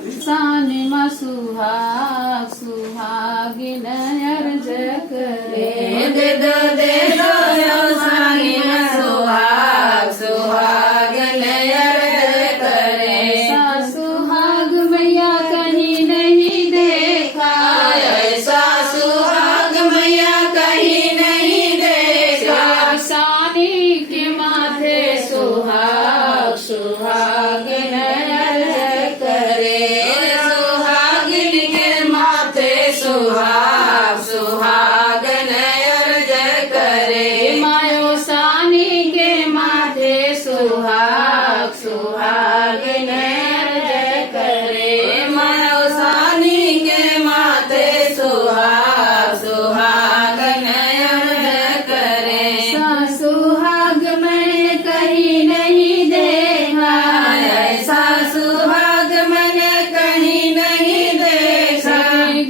सानी मा सुहाग सुहागिन अर्ज करे दे दो सानी मा सुहाग सुहागिन अर्ज करे। सुहाग मैया कहीं नहीं देखा ऐसा सुहाग मैया कहीं नहीं देखा। सानी के माथे सुहाग सुहागिन अर्ज करे सुहागिन के माथे सुहाग सुहागन अर्ज करे। मायो सानी के माथे सुहाग सुहागिन अर्ज करे मायो सानी के माथे सुहाग सुहागन अर्ज करे। सुहाग मैंने कहीं नहीं देखा ऐसा सुहाग मैंने कहीं नहीं देखा।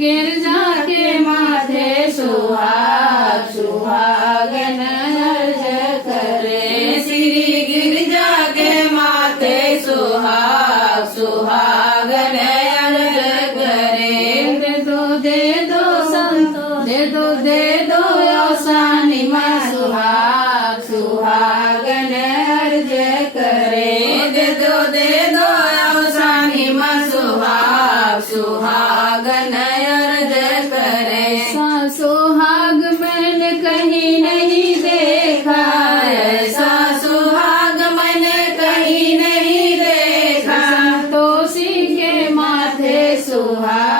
गिरजा के माथे सुहाग सुहागन अर्ज करे श्री गिरजा के माथे सुहाग सुहागन अर्ज करे। दे दो संतो दे दो सानी मा सुहाग सुहागन अर्ज करे दे दो सानी मा सुहाग सुहागन अर्ज करे। सुहाग मैंने कहीं नहीं देखा ऐसा सुहाग मैंने कहीं नहीं देखा। संतोषी के माथे सुहाग